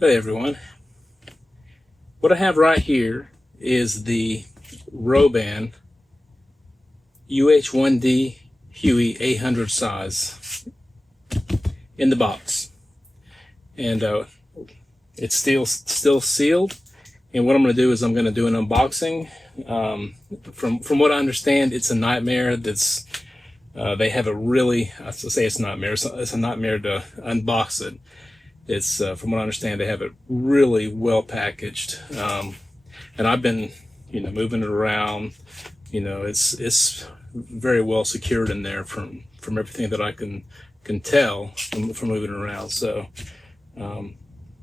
Hey everyone, what I have right here is the Roban UH-1D Huey 800 size in the box, and it's still sealed. And what I'm going to do is I'm going to do an unboxing. From what I understand, it's a nightmare. They have a really, I say it's a nightmare. It's a nightmare to unbox it. It's from what I understand, they have it really well packaged, and I've been, moving it around. It's very well secured in there from everything that I can tell from moving it around. So,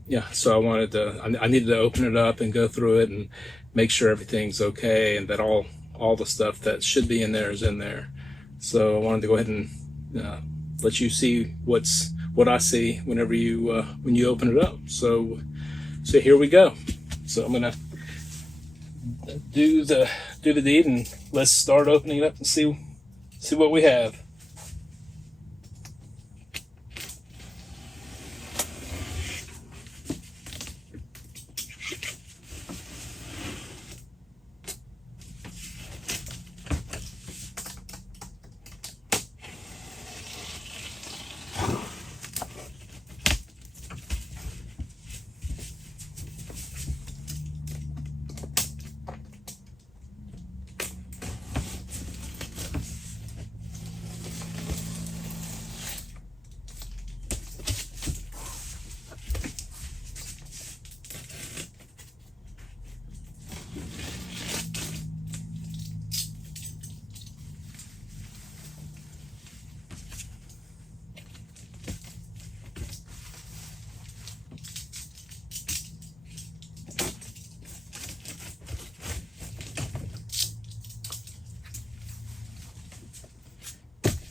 yeah. So I needed to open it up and go through it and make sure everything's okay and that all the stuff that should be in there is in there. So I wanted to go ahead and let you see what I see whenever when you open it up. So here we go. So I'm gonna do the deed, and let's start opening it up and see what we have.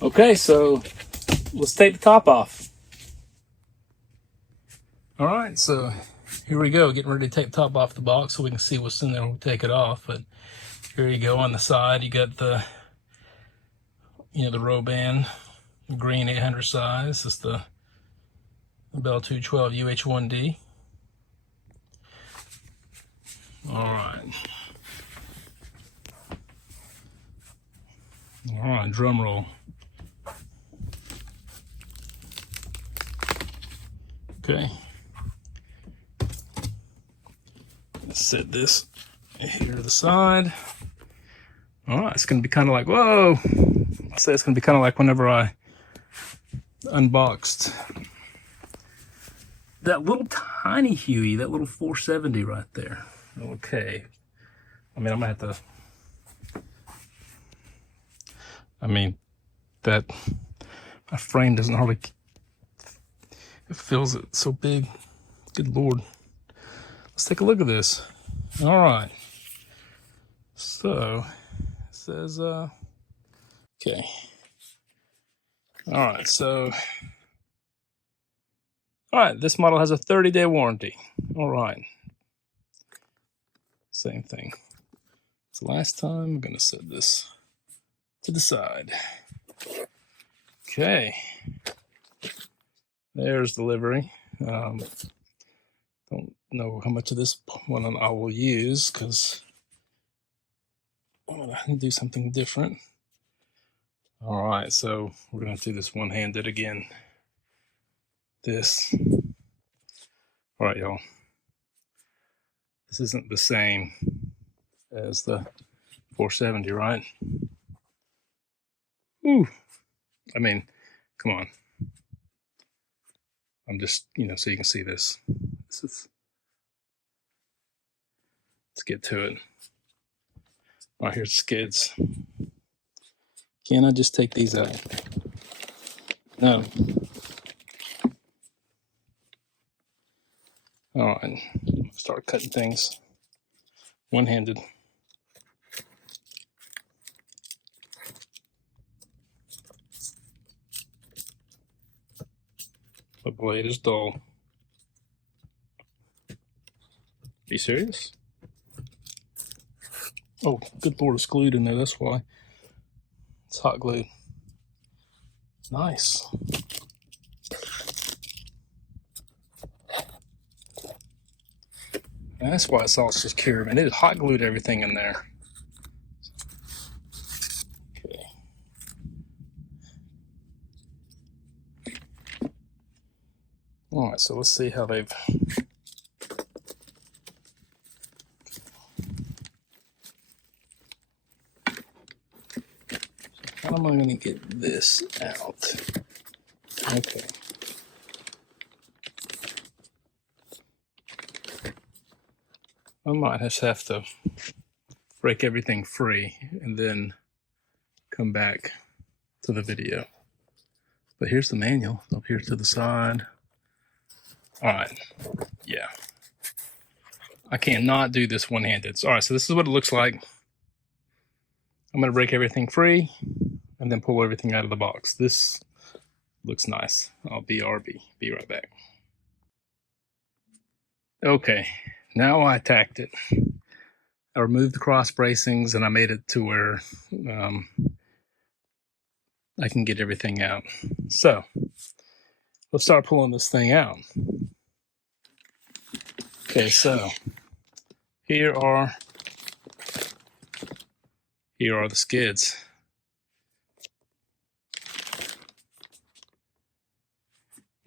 Okay, so let's take the top off. All right, so here we go, getting ready to take the top off the box so we can see what's in there when we take it off. But here you go, on the side you got the Roban green 800 size. It's the Bell 212 UH-1D. All right, drum roll. Okay, let's set this here to the side. All right, it's gonna be kind of like, whoa. I say it's gonna be kind of like whenever I unboxed that little tiny Huey, that little 470 right there. Okay, I mean, I'm gonna have to, that my frame doesn't hardly, it feels it so big. Good Lord. Let's take a look at this. All right. So it says, okay. All right. So, all right. This model has a 30-day warranty. All right. Same thing. So last time, I'm going to set this to the side. Okay. There's the livery. Don't know how much of this one I will use because I'm going to do something different. All right, so we're going to do this one-handed again. This. All right, y'all. This isn't the same as the 470, right? Ooh. I mean, come on. I'm just, so you can see this. Let's get to it. All right, here's the skids. Can I just take these out? No. All right, start cutting things one-handed. The blade is dull. Be serious? Oh, good Lord, it's glued in there, that's why. It's hot glued. Nice. And that's why it's all secure. Man, it hot glued everything in there. Okay. All right, so let's see how they've. How am I going to get this out? Okay. I might just have to break everything free and then come back to the video. But here's the manual up here to the side. All right, yeah. I cannot do this one-handed. All right, so this is what it looks like. I'm gonna break everything free and then pull everything out of the box. This looks nice. I'll BRB, be right back. Okay, now I tacked it. I removed the cross bracings and I made it to where I can get everything out. So let's start pulling this thing out. Okay, so here are the skids.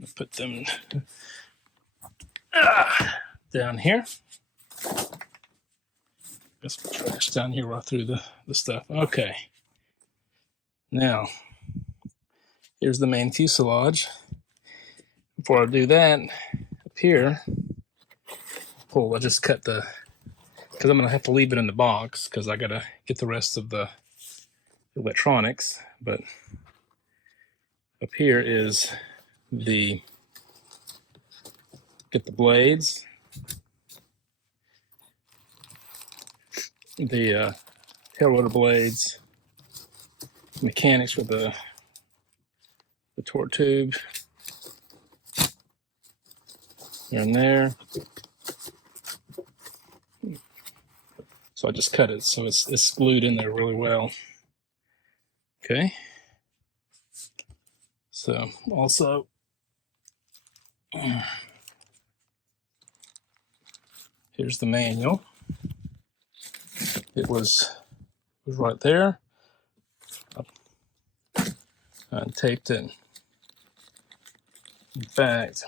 I'll put them down here. Got some trash down here right through the stuff. Okay. Now, here's the main fuselage. Before I do that, up here, I just cut because I'm going to have to leave it in the box because I got to get the rest of the electronics. But up here is get the blades, the tail rotor blades, mechanics for the torque tube, here and there. So I just cut it so it's glued in there really well. Okay. So also, here's the manual. It was right there. I taped it. In fact,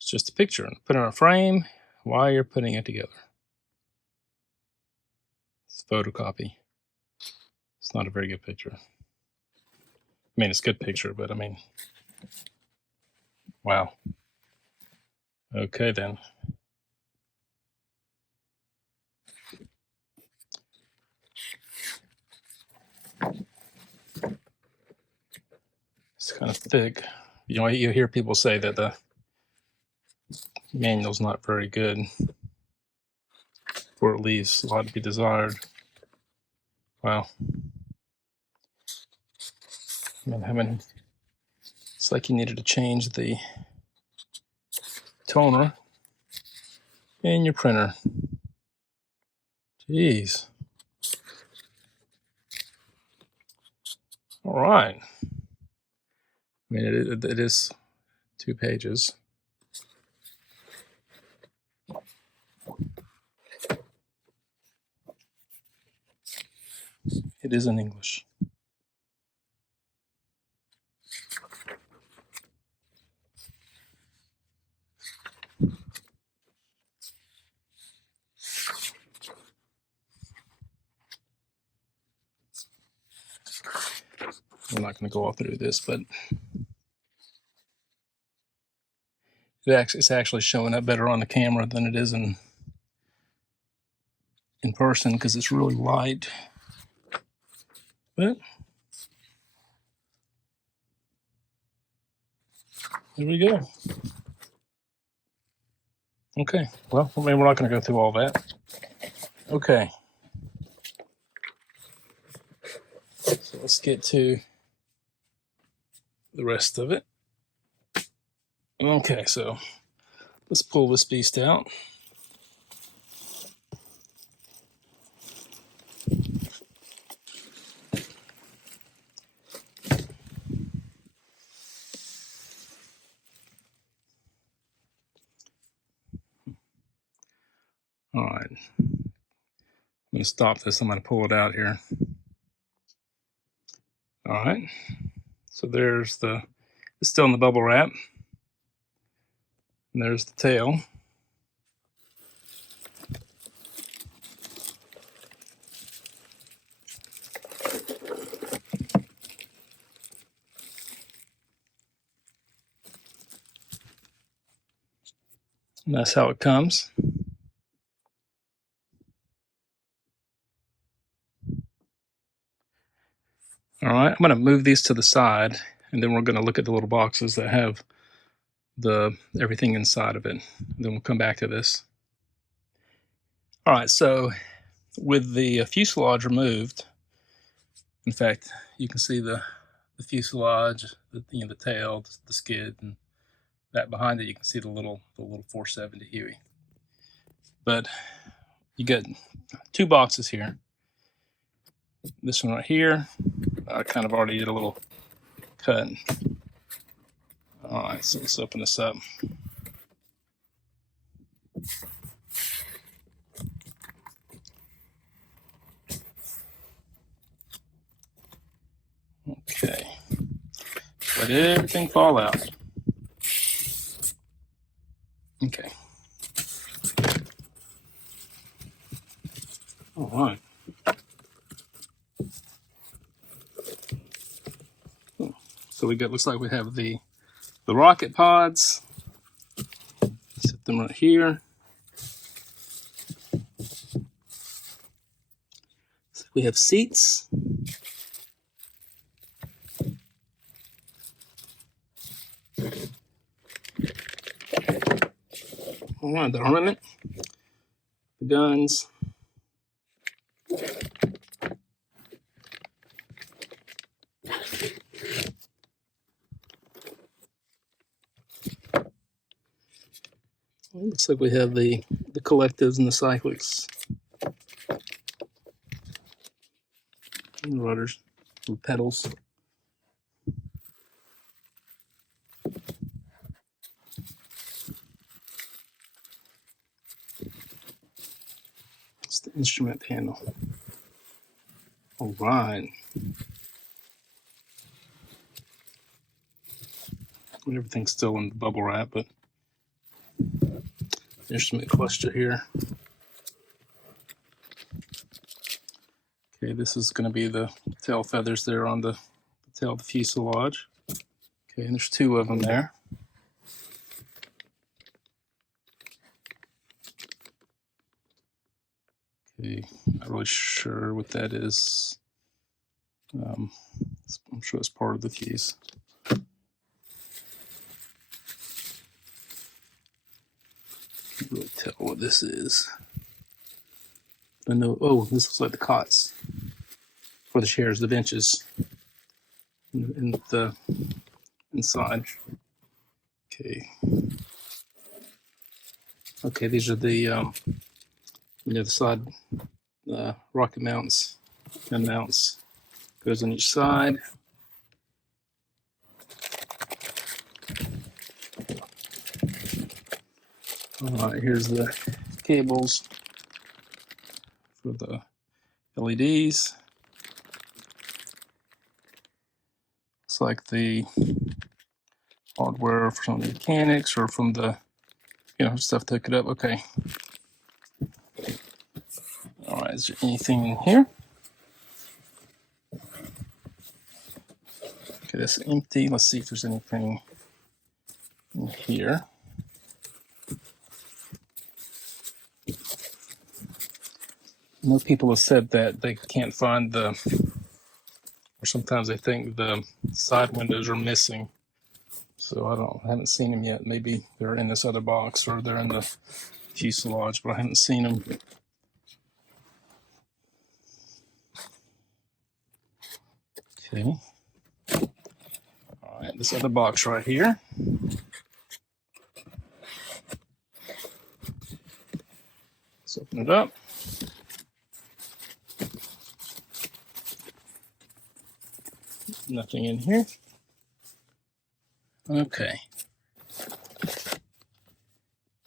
it's just a picture. Put it in a frame while you're putting it together. It's a photocopy. It's not a very good picture. I mean, it's a good picture, but I mean, wow. Okay, then. It's kind of thick. You know, you hear people say that the manual's not very good, or at least a lot to be desired. Wow. I mean, it's like you needed to change the toner in your printer. Jeez. All right. I mean, it is 2 pages. It is in English. I'm not going to go all through this, but it's actually showing up better on the camera than it is in person because it's really light. But there we go. Okay, well, I mean, we're not going to go through all that. Okay. So let's get to the rest of it. Okay, so let's pull this beast out. All right, I'm going to stop this. I'm going to pull it out here. All right, so there's it's still in the bubble wrap. And there's the tail. And that's how it comes. All right, I'm going to move these to the side, and then we're going to look at the little boxes that have everything inside of it. And then we'll come back to this. All right, so with the fuselage removed, in fact, you can see the fuselage, the tail, the skid, and that behind it. You can see the little 470 Huey. But you get two boxes here. This one right here, I kind of already did a little cut. All right, so let's open this up. Okay, let everything fall out. Okay. All right. So looks like we have the rocket pods. Set them right here. So we have seats. All right, the armament, the guns. It looks like we have the collectives and the cyclics. And the rudders, the pedals. It's the instrument panel. All right. Everything's still in the bubble wrap, but instrument cluster here. Okay, this is going to be the tail feathers there on the tail of the fuselage. Okay, and there's two of them there. Okay, not really sure what that is. I'm sure it's part of the fuse. Can't really tell what this is. I know. Oh, this looks like the cots for the chairs, the benches, in the inside. Okay. Okay, these are the the side rocket mounts, gun mounts. Goes on each side. All right, here's the cables for the LEDs. Looks like the hardware from the mechanics or from the stuff to hook it up. Okay. All right, is there anything in here? Okay, that's empty. Let's see if there's anything in here. I know people have said that they can't find or sometimes they think the side windows are missing. So I haven't seen them yet. Maybe they're in this other box or they're in the fuselage, but I haven't seen them. Okay. All right. this other box right here. Let's open it up. Nothing in here. Okay.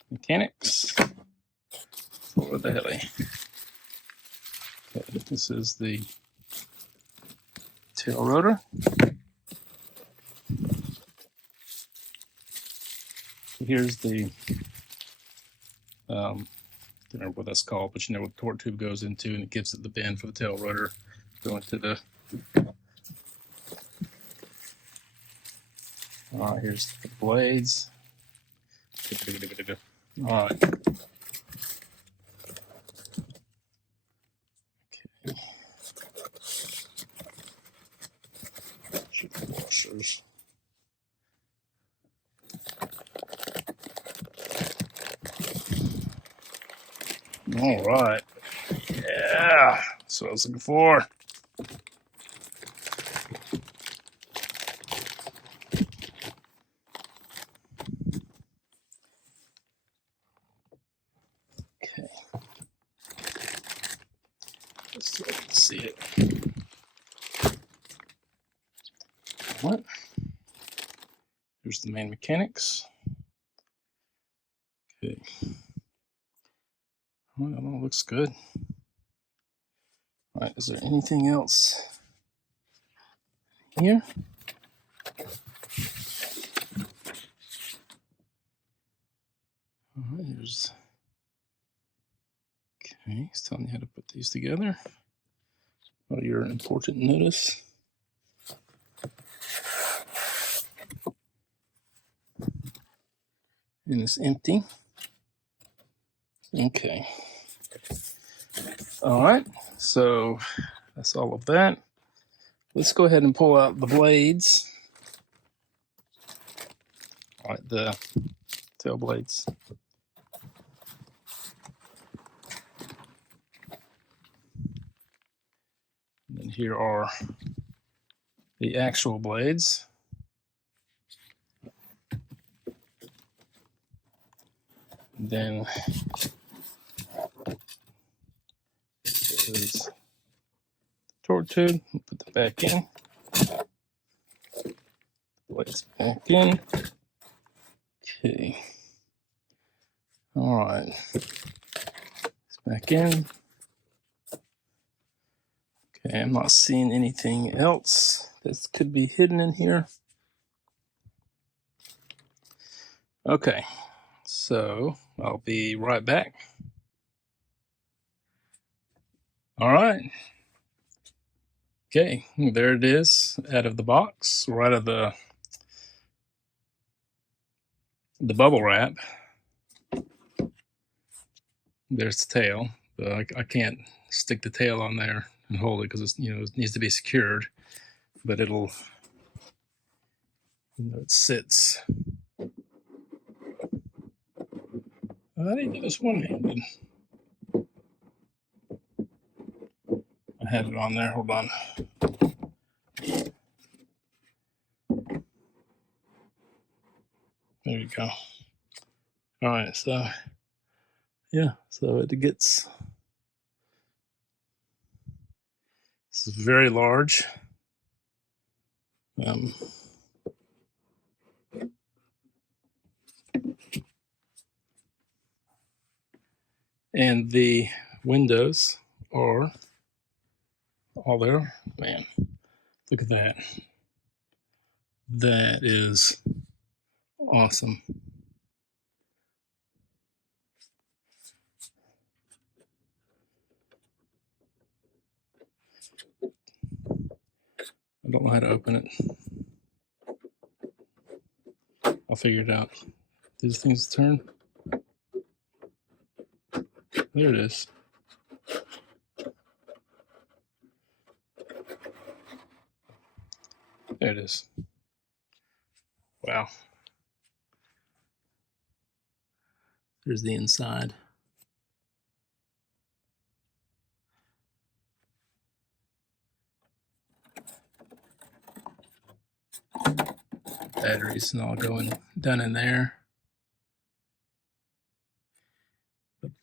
Mechanics for the heli. Okay, this is the tail rotor. Here's the, I don't remember what that's called, but you know what the torque tube goes into, and it gives it the bend for the tail rotor going to the. All right, here's the blades. All right. Okay. Washers. All right. Yeah, that's what I was looking for. Okay. Let's see if I can see it. What? Here's the main mechanics. Okay. Well, that all looks good. All right, is there anything else here? All right, here's. Okay, he's telling you how to put these together. Oh, your important notice. And it's empty. Okay. All right, so that's all of that. Let's go ahead and pull out the blades. All right, the tail blades. And then here are the actual blades. And then is the torque tube. We'll put that back in. Blades back in. Okay. All right. It's back in. Okay, I'm not seeing anything else that could be hidden in here. Okay, so I'll be right back. All right. Okay, there it is out of the box, right out of the bubble wrap. There's the tail, but I can't stick the tail on there and hold it because it's, you know, it needs to be secured, but it'll, you know, it sits. I didn't do this one-handed. I had it on there. Hold on. There you go. All right, so yeah, so it gets, this is very large. And the windows are all there. Man, look at that. That is awesome. I don't know how to open it. I'll figure it out. These things turn. There it is. There it is. Wow. There's the inside. batteries and all going down in there.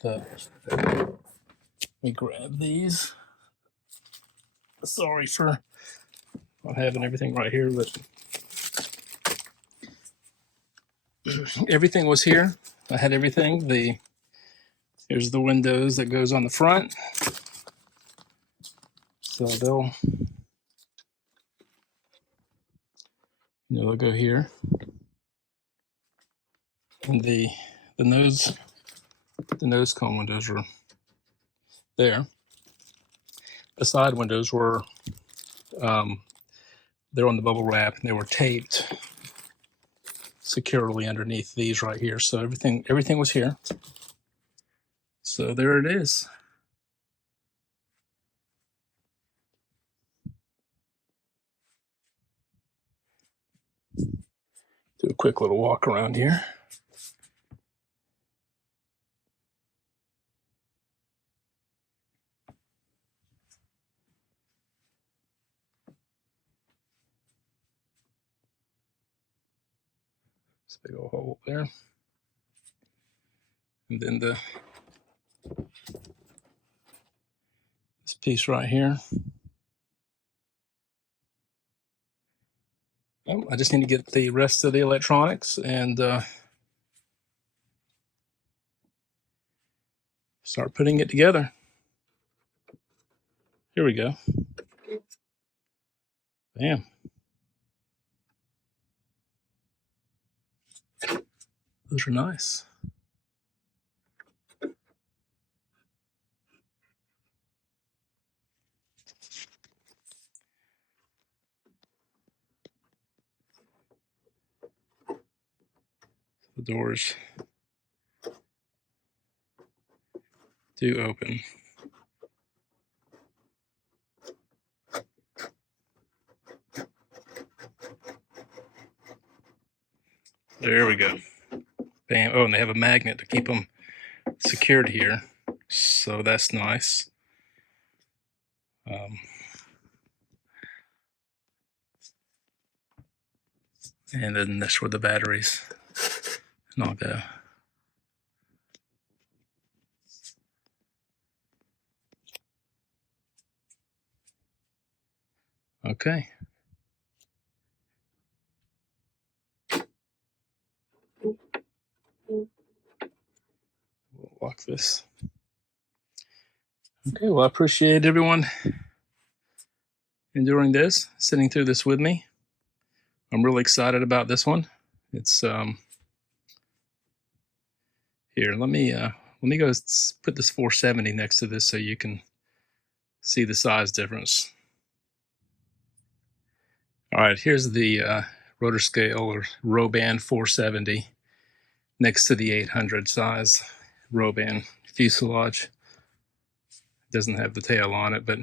But let me grab these. Sorry for not having everything right here, but everything was here. I had everything. Here's the windows that goes on the front. So they'll go here. And the nose cone windows were there. The side windows were they're on the bubble wrap, and they were taped securely underneath these right here. So everything was here. So there it is. Do a quick little walk around here. This big old hole there. And then this piece right here. Oh, I just need to get the rest of the electronics and start putting it together. Here we go. Bam. Those are nice. The doors do open. There we go. Bam. Oh, and they have a magnet to keep them secured here. So that's nice. And then that's where the batteries and all go. Okay. We'll lock this. Okay, well, I appreciate everyone enduring this, sitting through this with me. I'm really excited about this one. It's here. Let me go put this 470 next to this so you can see the size difference. All right, here's the rotor scale or Roban 470 next to the 800 size Roban fuselage. It doesn't have the tail on it, but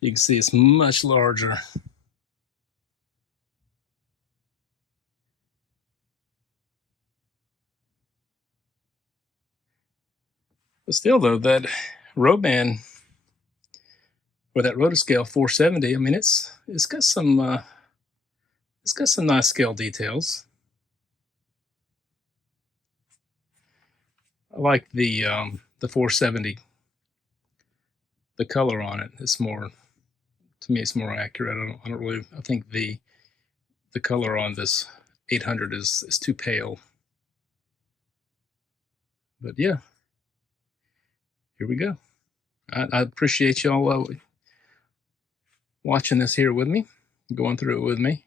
you can see it's much larger. But still, though, that Roban or that rotor scale 470, I mean, it's got some nice scale details. I like the 470. The color on it is more, to me, it's more accurate. I think the color on this 800 is too pale. But yeah, here we go. I appreciate y'all watching this here with me, going through it with me.